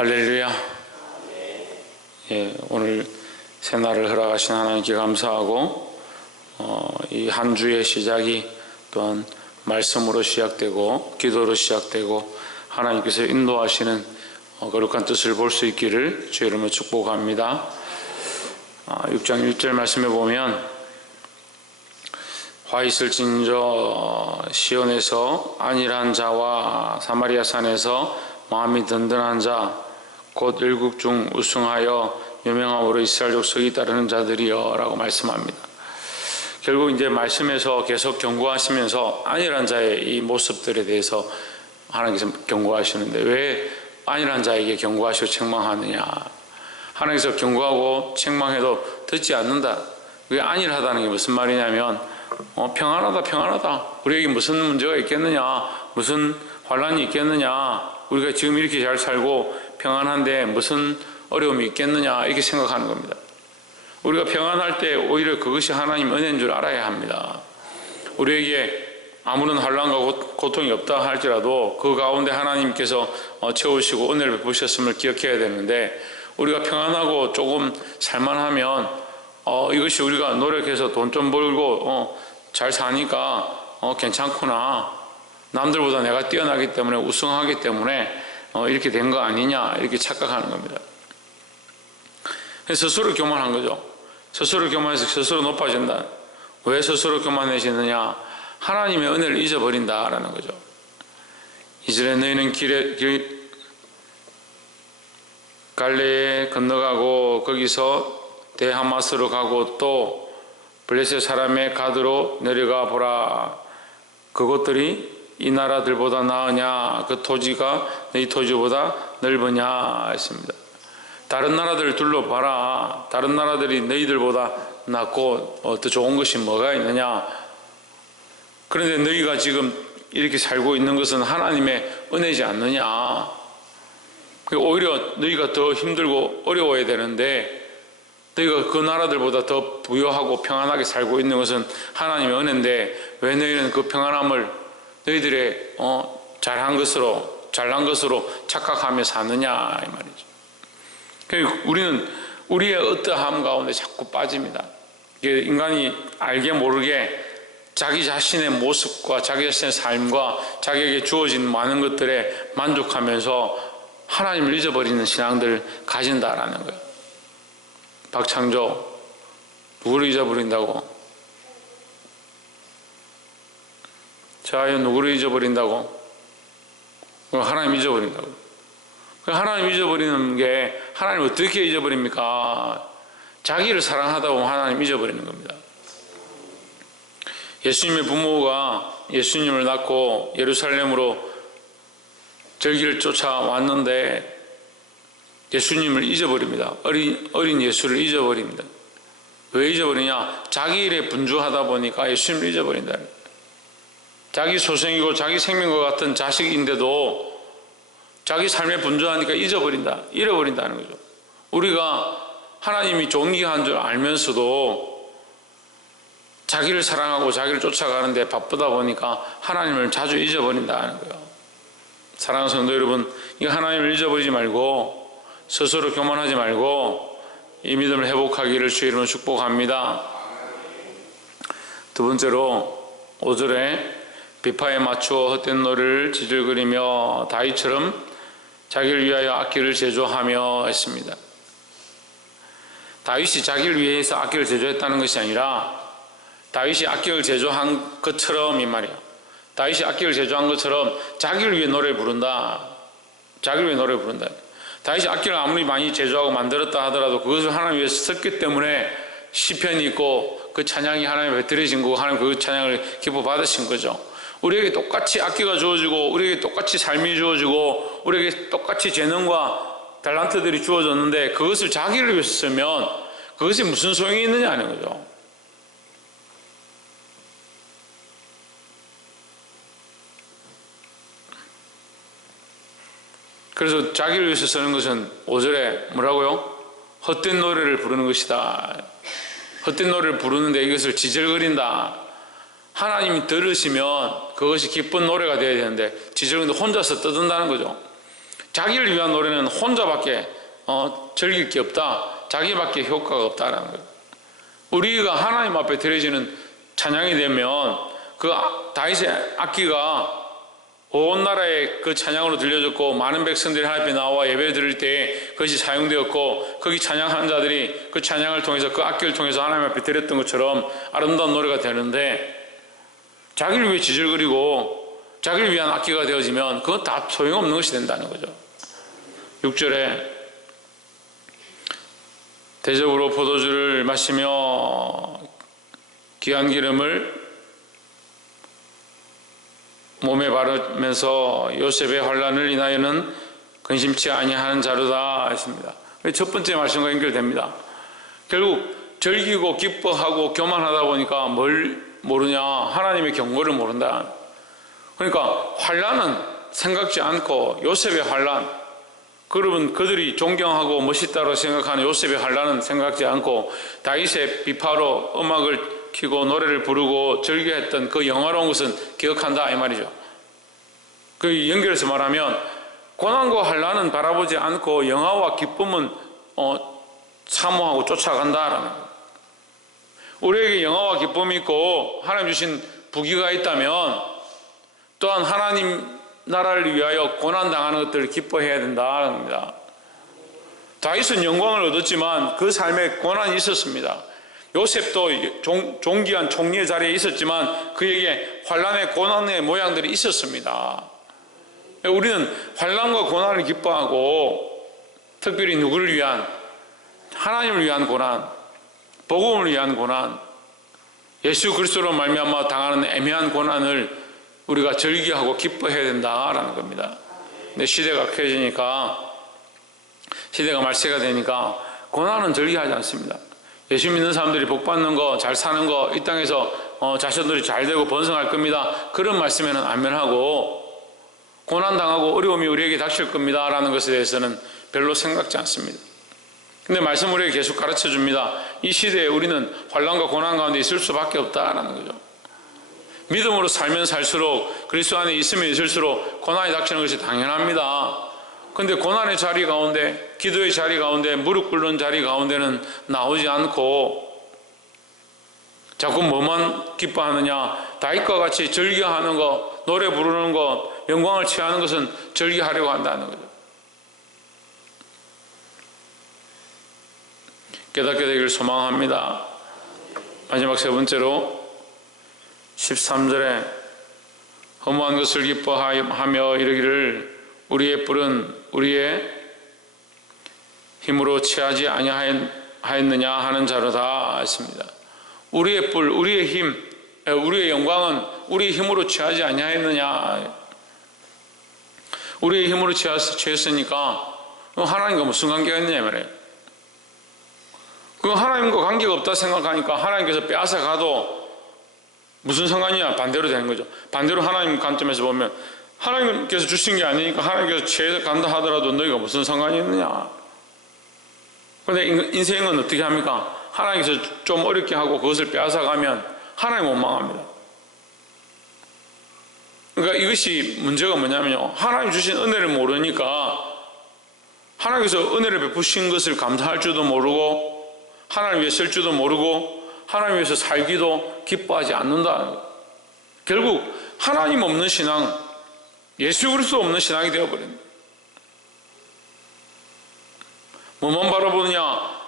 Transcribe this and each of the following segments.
할렐루야. 예, 오늘 새날을 허락하신 하나님께 감사하고 어, 이한 주의 시작이 또한 말씀으로 시작되고 기도로 시작되고 하나님께서 인도하시는 어, 거룩한 뜻을 볼 수 있기를 주의 이름으로 축복합니다. 아, 6장 1절 말씀에 보면 화 있을 진저 시온에서 안일한 자와 사마리아 산에서 마음이 든든한 자 곧 일국 중 우승하여 유명함으로 이스라엘 족속이 따르는 자들이여라고 말씀합니다. 결국 이제 말씀에서 계속 경고하시면서 안일한 자의 이 모습들에 대해서 하나님께서 경고하시는데 왜 안일한 자에게 경고하시고 책망하느냐? 하나님께서 경고하고 책망해도 듣지 않는다. 그게 안일하다는 게 무슨 말이냐면 어, 평안하다 평안하다 우리에게 무슨 문제가 있겠느냐 무슨 환란이 있겠느냐 우리가 지금 이렇게 잘 살고 평안한데 무슨 어려움이 있겠느냐 이렇게 생각하는 겁니다 우리가 평안할 때 오히려 그것이 하나님 은혜인 줄 알아야 합니다 우리에게 아무런 환란과 고통이 없다 할지라도 그 가운데 하나님께서 어, 채우시고 은혜를 베푸셨음을 기억해야 되는데 우리가 평안하고 조금 살만하면 어, 이것이 우리가 노력해서 돈 좀 벌고 어, 잘 사니까 어, 괜찮구나. 남들보다 내가 뛰어나기 때문에 우승하기 때문에 어, 이렇게 된 거 아니냐 이렇게 착각하는 겁니다. 스스로 교만한 거죠. 스스로 교만해서 스스로 높아진다. 왜 스스로 교만해지느냐? 하나님의 은혜를 잊어버린다라는 거죠. 이스라엘 너희는 길에 길, 갈레에 건너가고 거기서 대하마스로 가고 또 블레셋 사람의 가드로 내려가 보라. 그것들이 이 나라들보다 나으냐? 그 토지가 네 토지보다 넓으냐? 했습니다. 다른 나라들을 둘러봐라. 다른 나라들이 너희들보다 낫고 어, 더 좋은 것이 뭐가 있느냐? 그런데 너희가 지금 이렇게 살고 있는 것은 하나님의 은혜지 않느냐? 오히려 너희가 더 힘들고 어려워야 되는데 너희가 그 나라들보다 더 부유하고 평안하게 살고 있는 것은 하나님의 은혜인데 왜 너희는 그 평안함을 너희들의 어, 잘한 것으로 잘난 것으로 착각하며 사느냐 이 말이죠. 우리는 우리의 어떠함 가운데 자꾸 빠집니다. 인간이 알게 모르게 자기 자신의 모습과 자기 자신의 삶과 자기에게 주어진 많은 것들에 만족하면서 하나님을 잊어버리는 신앙들을 가진다라는 거예요. 박창조 누구를 잊어버린다고? 자연 누구를 잊어버린다고? 하나님 잊어버린다고. 하나님 잊어버리는 게 하나님 어떻게 잊어버립니까? 자기를 사랑하다고 하나님 잊어버리는 겁니다. 예수님의 부모가 예수님을 낳고 예루살렘으로 절기를 쫓아왔는데 예수님을 잊어버립니다. 어린, 어린 예수를 잊어버립니다. 왜 잊어버리냐? 자기 일에 분주하다 보니까 예수님을 잊어버린다. 자기 소생이고 자기 생명과 같은 자식인데도 자기 삶에 분주하니까 잊어버린다. 잃어버린다는 거죠. 우리가 하나님이 존귀한 줄 알면서도 자기를 사랑하고 자기를 쫓아가는데 바쁘다 보니까 하나님을 자주 잊어버린다는 거예요. 사랑하는 성도 여러분, 이 하나님을 잊어버리지 말고 스스로 교만하지 말고 이 믿음을 회복하기를 주의 이름으로 축복합니다. 두 번째로 5절에 비파에 맞추어 헛된 노를 지질거리며 다이처럼 자기를 위하여 악기를 제조하며 했습니다. 다윗이 자기를 위해서 악기를 제조했다는 것이 아니라 다윗이 악기를 제조한 것처럼 이 말이야. 다윗이 악기를 제조한 것처럼 자기를 위해 노래를 부른다. 자기를 위해 노래를 부른다. 다윗이 악기를 아무리 많이 제조하고 만들었다 하더라도 그것을 하나님 위해서 썼기 때문에 시편이 있고 그 찬양이 하나님에 드려진 거고 하나님 그 찬양을 기뻐 받으신 거죠. 우리에게 똑같이 악기가 주어지고 우리에게 똑같이 삶이 주어지고 우리에게 똑같이 재능과 달란트들이 주어졌는데 그것을 자기를 위해서 쓰면 그것이 무슨 소용이 있느냐 하는 거죠. 그래서 자기를 위해서 쓰는 것은 5절에 뭐라고요? 헛된 노래를 부르는 것이다. 헛된 노래를 부르는데 이것을 지절거린다. 하나님이 들으시면 그것이 기쁜 노래가 되어야 되는데 지절거린다 혼자서 떠든다는 거죠. 자기를 위한 노래는 혼자밖에 어, 즐길 게 없다. 자기밖에 효과가 없다라는 거예요. 우리가 하나님 앞에 드려지는 찬양이 되면 그 아- 다윗의 악기가 온 나라에 그 찬양으로 들려졌고 많은 백성들이 하나님 앞에 나와 예배 드릴 때 그것이 사용되었고 거기 찬양한 자들이 그 찬양을 통해서 그 악기를 통해서 하나님 앞에 드렸던 것처럼 아름다운 노래가 되는데 자기를 위해 지질거리고 자기를 위한 악기가 되어지면 그건 다 소용없는 것이 된다는 거죠. 6절에 대접으로 포도주를 마시며 귀한 기름을 몸에 바르면서 요셉의 환란을 인하여는 근심치 아니하는 자로다 했습니다. 첫 번째 말씀과 연결됩니다. 결국 즐기고 기뻐하고 교만하다 보니까 뭘 모르냐 하나님의 경고를 모른다. 그러니까 환란은 생각지 않고 요셉의 환란 그러면 그들이 존경하고 멋있다고 생각하는 요셉의 환란은 생각지 않고 다윗의 비파로 음악을 키고 노래를 부르고 즐겨했던 그 영화로운 것은 기억한다 이 말이죠. 그 연결해서 말하면 고난과 환란은 바라보지 않고 영화와 기쁨은 어, 사모하고 쫓아간다라는 거예요. 우리에게 영화와 기쁨이 있고 하나님 주신 부귀가 있다면 또한 하나님 나라를 위하여 고난 당하는 것들을 기뻐해야 된다는 겁니다. 다윗은 영광을 얻었지만 그 삶에 고난이 있었습니다. 요셉도 종, 존귀한 총리의 자리에 있었지만 그에게 환란의 고난의 모양들이 있었습니다. 우리는 환란과 고난을 기뻐하고 특별히 누구를 위한 하나님을 위한 고난, 복음을 위한 고난, 예수 그리스도로 말미암아 당하는 애매한 고난을 우리가 즐기하고 기뻐해야 된다라는 겁니다. 근데 시대가 켜지니까 시대가 말세가 되니까 고난은 즐기하지 않습니다. 예수 믿는 사람들이 복 받는 거, 잘 사는 거, 이 땅에서 어, 자신들이 잘 되고 번성할 겁니다. 그런 말씀에는 안면하고 고난 당하고 어려움이 우리에게 닥칠 겁니다라는 것에 대해서는 별로 생각지 않습니다. 근데 말씀 우리에게 계속 가르쳐 줍니다. 이 시대에 우리는 환란과 고난 가운데 있을 수밖에 없다라는 거죠. 믿음으로 살면 살수록 그리스도 안에 있으면 있을수록 고난이 닥치는 것이 당연합니다. 근데 고난의 자리 가운데 기도의 자리 가운데 무릎 꿇는 자리 가운데는 나오지 않고 자꾸 뭐만 기뻐하느냐 다윗과 같이 즐겨하는 것 노래 부르는 것 영광을 취하는 것은 즐겨하려고 한다는 거죠. 깨닫게 되기를 소망합니다. 마지막 세 번째로 13절에 허무한 것을 기뻐하며 이르기를 우리의 뿔은 우리의 힘으로 취하지 아니하였느냐 하는 자로다 했습니다. 우리의 뿔, 우리의 힘, 우리의 영광은 우리의 힘으로 취하지 아니하였느냐. 우리의 힘으로 취했으니까 하나님과 무슨 관계가 있느냐 말이에요. 그 하나님과 관계가 없다 생각하니까 하나님께서 빼앗아 가도 무슨 상관이야? 반대로 되는 거죠. 반대로 하나님 관점에서 보면 하나님께서 주신 게 아니니까 하나님께서 채 간다 하더라도 너희가 무슨 상관이 있느냐? 그런데 인생은 어떻게 합니까? 하나님께서 좀 어렵게 하고 그것을 빼앗아 가면 하나님 원망합니다. 그러니까 이것이 문제가 뭐냐면요. 하나님 주신 은혜를 모르니까 하나님께서 은혜를 베푸신 것을 감사할 줄도 모르고 하나님 위해 쓸 줄도 모르고 하나님 위해서 살기도 기뻐하지 않는다. 결국 하나님 없는 신앙, 예수 그리스도 없는 신앙이 되어버립니다. 뭐만 바라보느냐?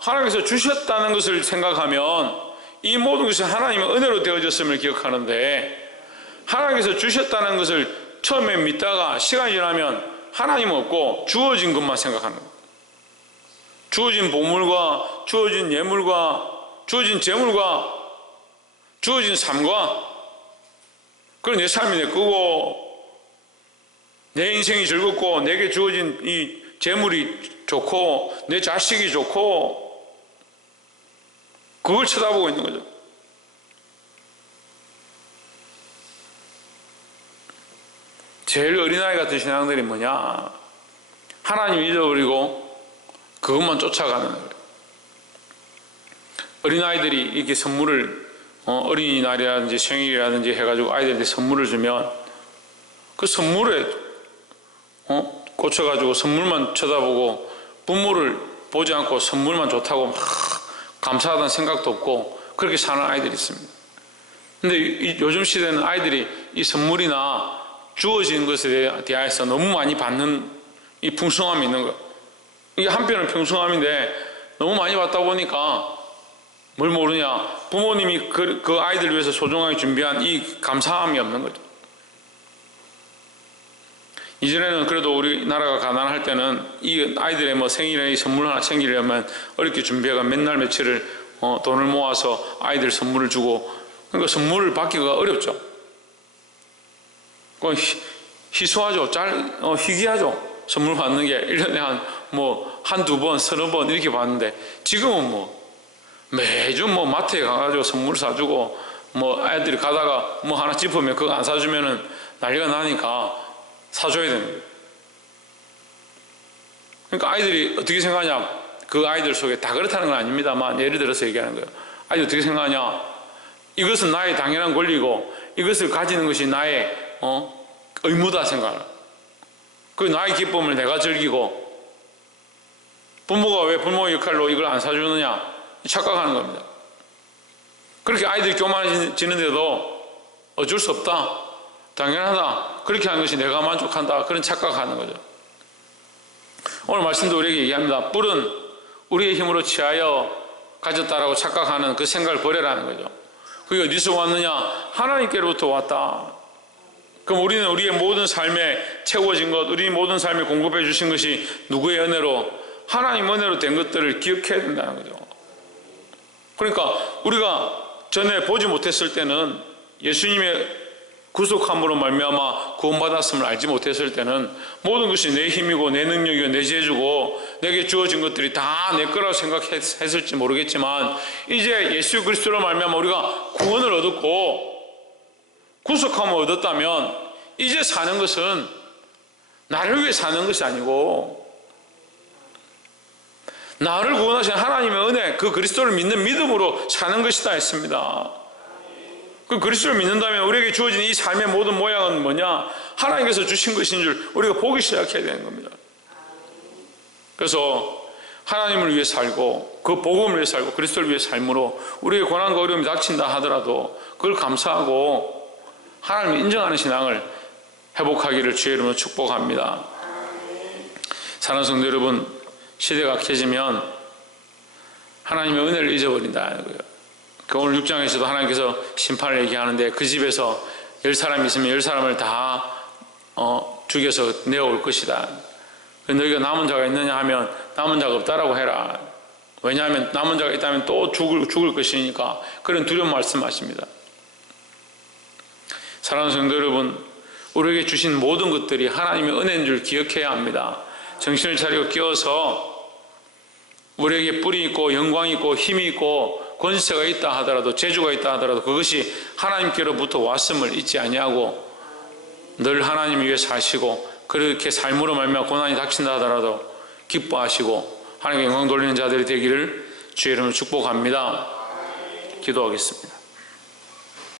하나님께서 주셨다는 것을 생각하면 이 모든 것이 하나님의 은혜로 되어졌음을 기억하는데 하나님께서 주셨다는 것을 처음에 믿다가 시간이 지나면 하나님 없고 주어진 것만 생각하는. 주어진 보물과 주어진 예물과 주어진 재물과 주어진 삶과 그런 내 삶이 내 거고 내 인생이 즐겁고 내게 주어진 이 재물이 좋고 내 자식이 좋고 그걸 쳐다보고 있는 거죠. 제일 어린아이 같은 신앙들이 뭐냐? 하나님 잊어버리고 그것만 쫓아가는 거예요. 어린아이들이 이렇게 선물을 어, 린이날이라든지 생일이라든지 해가지고 아이들한테 선물을 주면 그 선물에 어? 꽂혀가지고 선물만 쳐다보고 부모를 보지 않고 선물만 좋다고 막 감사하다는 생각도 없고 그렇게 사는 아이들이 있습니다. 근데 이- 요즘 시대는 아이들이 이 선물이나 주어진 것에 대해서 너무 많이 받는 이 풍성함이 있는 거예요. 이게 한편은 평성함인데 너무 많이 받다 보니까 뭘 모르냐. 부모님이 그, 그 아이들 위해서 소중하게 준비한 이 감사함이 없는 거죠. 이전에는 그래도 우리나라가 가난할 때는 이 아이들의 뭐 생일에 이 선물 하나 챙기려면 어렵게 준비해가 맨날 며칠을 어, 돈을 모아서 아이들 선물을 주고 그러니까 선물을 받기가 어렵죠. 그 희- 희소하죠. 잘, 어, 희귀하죠. 선물 받는 게 1년에 한, 뭐, 한두 번, 서너 번 이렇게 받는데 지금은 뭐, 매주 뭐 마트에 가가지고 선물 사주고 뭐 애들이 가다가 뭐 하나 짚으면 그거 안 사주면은 난리가 나니까 사줘야 거예요. 그러니까 아이들이 어떻게 생각하냐 그 아이들 속에 다 그렇다는 건 아닙니다만 예를 들어서 얘기하는 거예요. 아이들 어떻게 생각하냐 이것은 나의 당연한 권리고 이것을 가지는 것이 나의 어? 의무다 생각하는 그 나의 기쁨을 내가 즐기고 부모가 왜 부모의 역할로 이걸 안 사주느냐 착각하는 겁니다. 그렇게 아이들이 교만해지는데도 어쩔 수 없다. 당연하다. 그렇게 하는 것이 내가 만족한다. 그런 착각하는 거죠. 오늘 말씀도 우리에게 얘기합니다. 뿔은 우리의 힘으로 취하여 가졌다라고 착각하는 그 생각을 버려라는 거죠. 그게 어디서 왔느냐? 하나님께로부터 왔다. 그럼 우리는 우리의 모든 삶에 채워진 것, 우리 모든 삶에 공급해 주신 것이 누구의 은혜로? 하나님 은혜로 된 것들을 기억해야 된다는 거죠. 그러니까 우리가 전에 보지 못했을 때는 예수님의 구속함으로 말미암아 구원받았음을 알지 못했을 때는 모든 것이 내 힘이고 내 능력이고 내 재주고 내게 주어진 것들이 다 내 거라고 생각했을지 모르겠지만 이제 예수 그리스도로 말미암아 우리가 구원을 얻었고 구속함을 얻었다면 이제 사는 것은 나를 위해 사는 것이 아니고 나를 구원하신 하나님의 은혜, 그 그리스도를 믿는 믿음으로 사는 것이다 했습니다. 그 그리스도를 믿는다면 우리에게 주어진 이 삶의 모든 모양은 뭐냐? 하나님께서 주신 것인 줄 우리가 보기 시작해야 되는 겁니다. 그래서 하나님을 위해 살고 그 복음을 위해 살고 그리스도를 위해 삶으로 우리의 고난과 어려움이 닥친다 하더라도 그걸 감사하고 하나님을 인정하는 신앙을 회복하기를 주의 이름으로 축복합니다. 사랑하는 성도 여러분, 시대가 악해지면 하나님의 은혜를 잊어버린다는 거예요. 그 오늘 6장에서도 하나님께서 심판을 얘기하는데 그 집에서 열 사람이 있으면 열 사람을 다 어, 죽여서 내어올 것이다. 너희가 남은 자가 있느냐 하면 남은 자가 없다라고 해라. 왜냐하면 남은 자가 있다면 또 죽을, 죽을 것이니까 그런 두려운 말씀하십니다. 사랑하는 성도 여러분, 우리에게 주신 모든 것들이 하나님의 은혜인 줄 기억해야 합니다. 정신을 차리고 깨어서 우리에게 뿔이 있고 영광이 있고 힘이 있고 권세가 있다 하더라도 재주가 있다 하더라도 그것이 하나님께로부터 왔음을 잊지 아니하고 늘 하나님 위해 사시고 그렇게 삶으로 말미암아 고난이 닥친다 하더라도 기뻐하시고 하나님께 영광 돌리는 자들이 되기를 주의 이름으로 축복합니다. 기도하겠습니다.